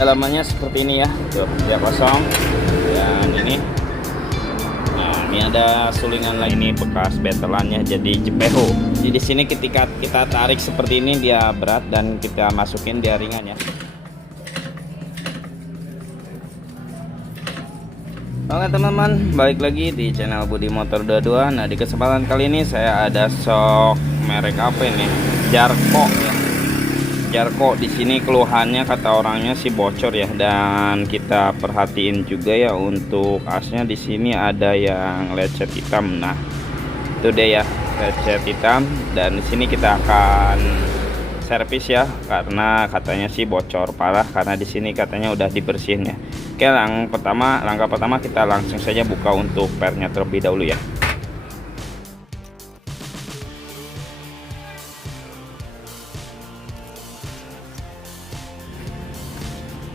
Dalamannya seperti ini ya, tuh dia kosong. Dan ini, nah ini ada sulingan lagi, ini bekas betelannya jadi jepeho. Jadi di sini ketika kita tarik seperti ini dia berat dan kita masukin dia ringan ya. Oke teman-teman, balik lagi di channel Budi Motor 22. Nah di kesempatan kali ini saya ada shock merek apa ini? Jarko ya. Jarko di sini keluhannya kata orangnya sih bocor ya, dan kita perhatiin juga ya untuk asnya di sini ada yang lecet hitam. Nah itu dia ya, lecet hitam, dan di sini kita akan servis ya karena katanya sih bocor parah, karena di sini katanya udah dibersihin ya. Oke, langkah pertama kita langsung saja buka untuk pernya terlebih dahulu ya.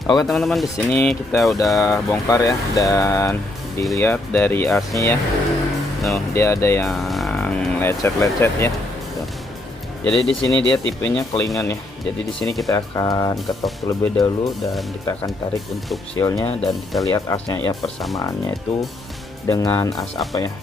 Oke teman-teman, di sini kita udah bongkar ya, dan dilihat dari asnya ya. Dia ada yang lecet-lecet ya. Tuh. Jadi di sini dia tipenya kelingan ya. Jadi di sini kita akan ketok terlebih dahulu dan kita akan tarik untuk sealnya, dan kita lihat asnya ya, persamaannya itu dengan as apa ya.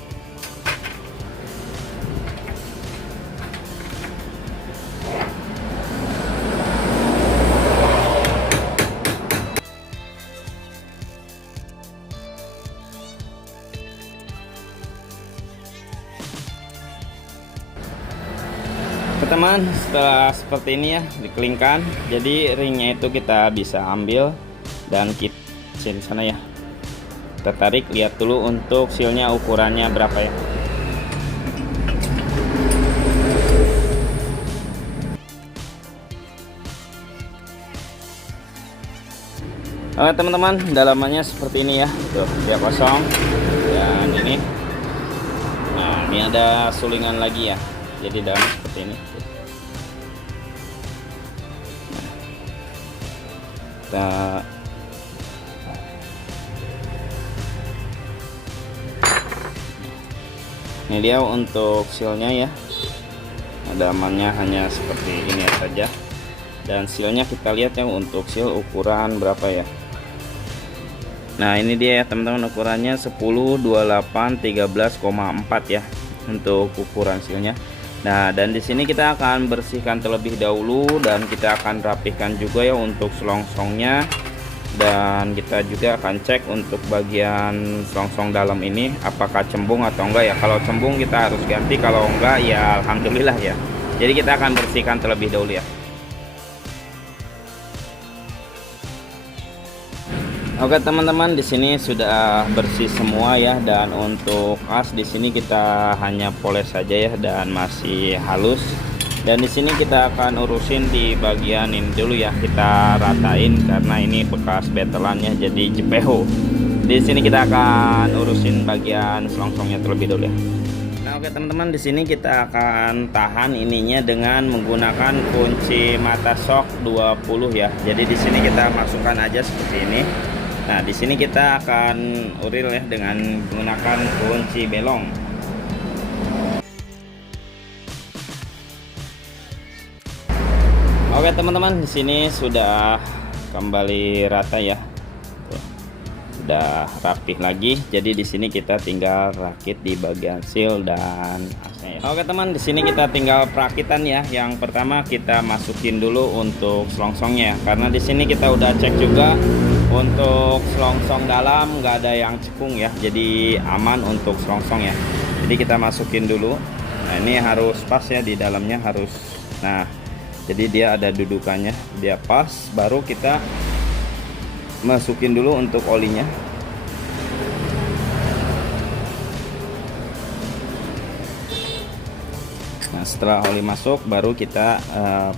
Teman, setelah seperti ini ya dikelingkan, jadi ringnya itu kita bisa ambil dan kita di sana ya, kita tarik, lihat dulu untuk sealnya ukurannya berapa ya. Oke teman-teman, dalamannya seperti ini ya, tuh dia kosong. Dan ini, nah ini ada sulingan lagi ya, jadi dalam seperti ini. Nah, ini dia untuk sealnya ya. Dalamannya hanya seperti ini saja, dan sealnya kita lihat ya untuk seal ukuran berapa ya. Nah ini dia ya teman-teman, ukurannya 10 28 13,4 ya untuk ukuran sealnya. Nah dan di sini kita akan bersihkan terlebih dahulu, dan kita akan rapihkan juga ya untuk selongsongnya, dan kita juga akan cek untuk bagian selongsong dalam ini apakah cembung atau enggak ya. Kalau cembung kita harus ganti, kalau enggak ya alhamdulillah ya. Jadi kita akan bersihkan terlebih dahulu ya. Oke teman-teman, di sini sudah bersih semua ya, dan untuk as di sini kita hanya poles saja ya, dan masih halus. Dan di sini kita akan urusin di bagian ini dulu ya, kita ratain karena ini bekas betelannya jadi jepeho. Di sini kita akan urusin bagian selongsongnya terlebih dahulu ya. Nah oke teman-teman, di sini kita akan tahan ininya dengan menggunakan kunci mata shock 20 ya. Jadi di sini kita masukkan aja seperti ini. Nah di sini kita akan uril ya dengan menggunakan kunci belong. Oke teman-teman, di sini sudah kembali rata ya. Tuh, sudah rapih lagi. Jadi di sini kita tinggal rakit di bagian seal dan asnya ya. Oke teman, di sini kita tinggal perakitan ya. Yang pertama kita masukin dulu untuk selongsongnya ya, karena di sini kita udah cek juga untuk selongsong dalam nggak ada yang cekung ya, jadi aman untuk selongsong ya. Jadi kita masukin dulu. Nah ini harus pas ya, di dalamnya harus, nah jadi dia ada dudukannya, dia pas, baru kita masukin dulu untuk olinya. Nah setelah oli masuk baru kita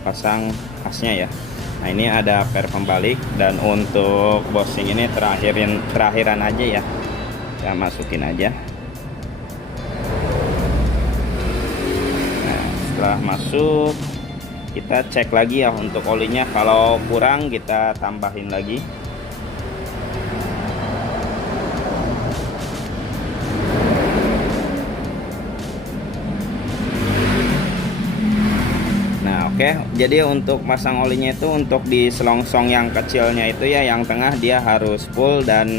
pasang asnya ya. Nah ini ada per pembalik, dan untuk bosing ini terakhiran aja ya, kita masukin aja. Nah setelah masuk kita cek lagi ya untuk olinya, kalau kurang kita tambahin lagi. Oke, jadi untuk pasang olinya itu untuk di selongsong yang kecilnya itu ya, yang tengah dia harus full, dan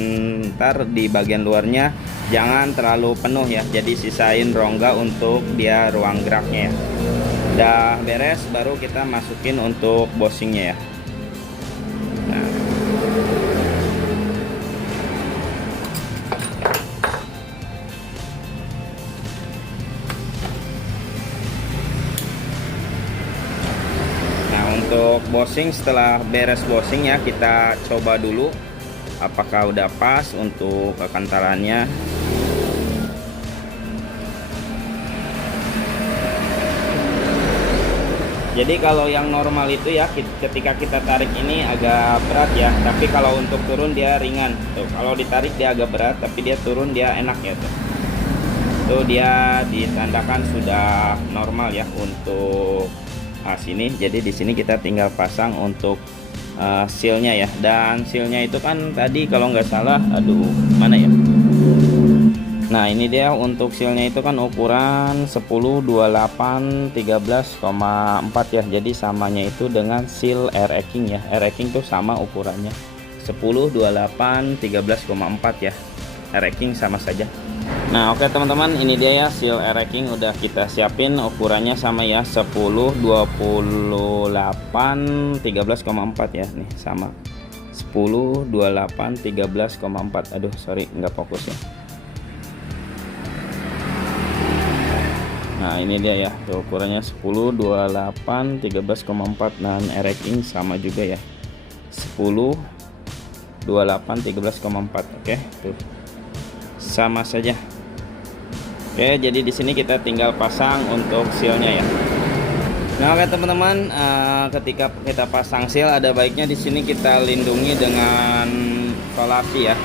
ntar di bagian luarnya jangan terlalu penuh ya, jadi sisain rongga untuk dia ruang geraknya ya. Udah beres, baru kita masukin untuk bosingnya ya. Nah, untuk bosing, setelah beres bosing ya, kita coba dulu apakah udah pas untuk kekentalannya. Jadi kalau yang normal itu ya, ketika kita tarik ini agak berat ya, tapi kalau untuk turun dia ringan tuh. Kalau ditarik dia agak berat, tapi dia turun dia enak ya tuh. Tuh dia ditandakan sudah normal ya untuk sini. Jadi di sini kita tinggal pasang untuk sealnya ya, dan sealnya itu kan tadi kalau nggak salah, aduh mana ya, nah ini dia untuk sealnya itu kan ukuran 10, 28, 13,4 ya, jadi samanya itu dengan seal air racking ya. Air racking tuh sama ukurannya 10, 28, 13,4 ya, air racking sama saja. Nah oke teman-teman, ini dia ya seal air racking udah kita siapin, ukurannya sama ya, 10, 28, 13,4 ya, nih sama 10, 28, 13,4. aduh sorry nggak fokus ya. Nah ini dia ya, tuh ukurannya 10, 28, 13,4, dan air racking sama juga ya, 10, 28, 13,4. Oke tuh sama saja. Oke, jadi di sini kita tinggal pasang untuk sealnya ya. Nah oke teman-teman, ketika kita pasang seal ada baiknya di sini kita lindungi dengan solasi ya,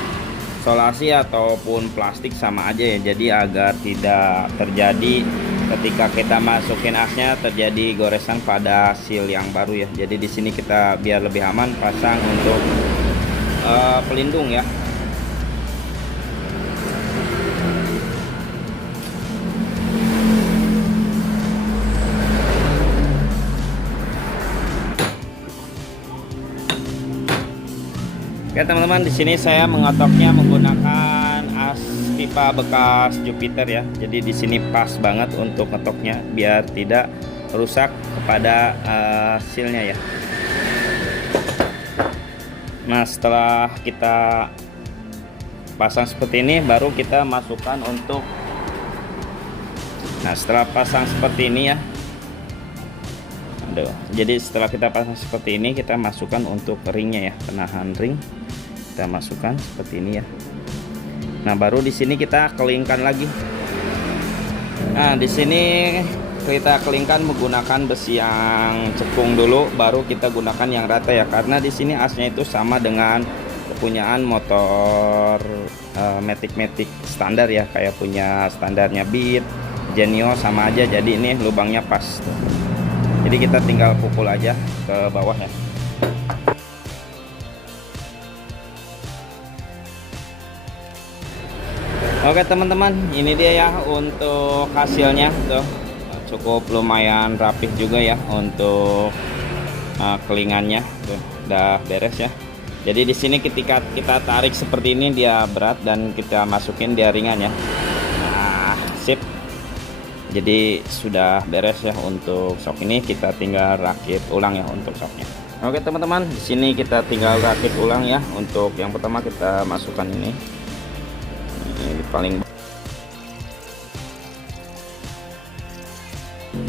solasi ataupun plastik sama aja ya, jadi agar tidak terjadi ketika kita masukin asnya terjadi goresan pada seal yang baru ya. Jadi di sini kita biar lebih aman pasang untuk pelindung ya. Oke teman-teman, di sini saya mengotoknya menggunakan as pipa bekas Jupiter ya. Jadi di sini pas banget untuk ngetoknya biar tidak rusak kepada sealnya ya. Nah setelah kita pasang seperti ini, baru kita masukkan untuk, nah setelah pasang seperti ini ya, aduh, jadi setelah kita pasang seperti ini, kita masukkan untuk ringnya ya, penahan ring kita masukkan seperti ini ya. Nah baru di sini kita kelingkan lagi. Nah di sini kita kelingkan menggunakan besi yang cekung dulu, baru kita gunakan yang rata ya, karena di sini asnya itu sama dengan kepunyaan motor Matic standar ya, kayak punya standarnya Beat, Genio sama aja, jadi ini lubangnya pas tuh. Jadi kita tinggal pukul aja ke bawah ya. Oke teman-teman, ini dia ya untuk hasilnya tuh, cukup lumayan rapih juga ya untuk kelingannya tuh, udah beres ya. Jadi di sini ketika kita tarik seperti ini dia berat, dan kita masukin dia ringan ya. Nah sip, jadi sudah beres ya untuk shock ini. Kita tinggal rakit ulang ya untuk shocknya. Oke teman-teman, di sini kita tinggal rakit ulang ya. Untuk yang pertama kita masukkan ini paling,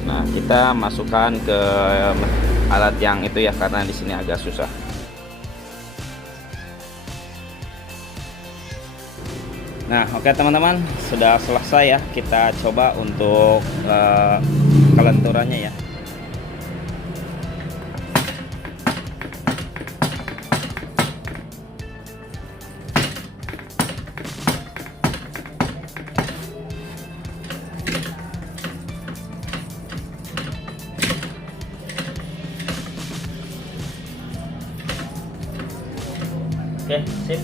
nah kita masukkan ke alat yang itu ya, karena di sini agak susah. Nah oke teman-teman, sudah selesai ya, kita coba untuk kelenturannya ya. Oke, sip.